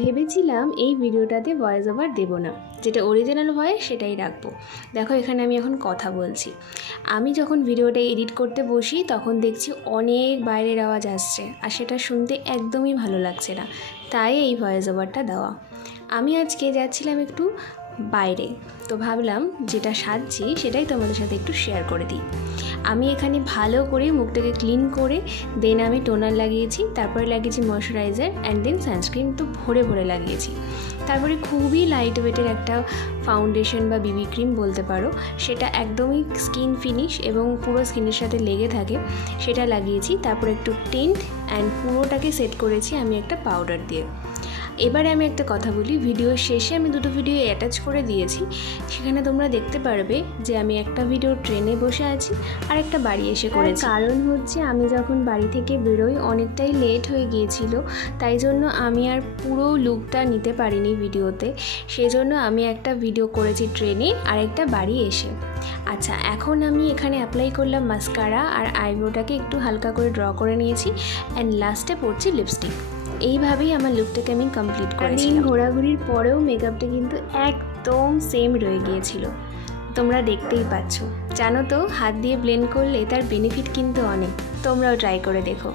ভেবেছিলাম এই ভিডিওটাতে ভয়েস ওভার দেবো না, যেটা অরিজিনাল ভয়েস সেটাই রাখবো। দেখো এখানে আমি এখন কথা বলছি, আমি যখন ভিডিওটা এডিট করতে বসি তখন দেখছি অনেক বাইরের আওয়াজ আসছে, আর সেটা শুনতে একদমই ভালো লাগছে না, তাই এই ভয়েস ওভারটা দেওয়া। আমি আজকে যাচ্ছিলাম একটু বাইরে, তো ভাবলাম যেটা সাজছি সেটাই তোমাদের সাথে একটু শেয়ার করে দিই। আমি এখানে ভালো করে মুখটাকে ক্লিন করে দেন আমি টোনার লাগিয়েছি, তারপরে লাগিয়েছি ময়শ্চারাইজার অ্যান্ড দেন সানস্ক্রিন তো ভরে ভরে লাগিয়েছি। তারপরে খুবই লাইট ওয়েটের একটা ফাউন্ডেশন বা বিবি ক্রিম বলতে পারো, সেটা একদমই স্কিন ফিনিশ এবং পুরো স্কিনের সাথে লেগে থাকে, সেটা লাগিয়েছি। তারপরে একটু টিন্ট অ্যান্ড পুরোটাকে সেট করেছি আমি একটা পাউডার দিয়ে। এবারে আমি একটা কথা বলি, ভিডিওর শেষে আমি দুটো ভিডিও অ্যাটাচ করে দিয়েছি, সেখানে তোমরা দেখতে পারবে যে আমি একটা ভিডিও ট্রেনে বসে আছি আর একটা বাড়ি এসে করেছি। কারণ হচ্ছে আমি যখন বাড়ি থেকে বেরোই অনেকটাই লেট হয়ে গিয়েছিল, তাই জন্য আমি আর পুরো লুকটা নিতে পারিনি ভিডিওতে, সেজন্য আমি একটা ভিডিও করেছি ট্রেনে আর একটা বাড়ি এসে। আচ্ছা, এখন আমি এখানে অ্যাপ্লাই করলাম মাস্কারা আর আইব্রোটাকে একটু হালকা করে ড্র করে নিয়েছি অ্যান্ড লাস্টে পড়ছি লিপস্টিক। এইভাবেই আমার লুকটাকে আমি কমপ্লিট করেছিলাম। ঘোরাঘুরির পরেও মেকআপটা কিন্তু একদম সেম রয়ে গিয়েছিল, তোমরা দেখতেই পাচ্ছ। জানো তো, হাত দিয়ে ব্লেন্ড করলে তার বেনিফিট কিন্তু অনেক, তোমরাও ট্রাই করে দেখো।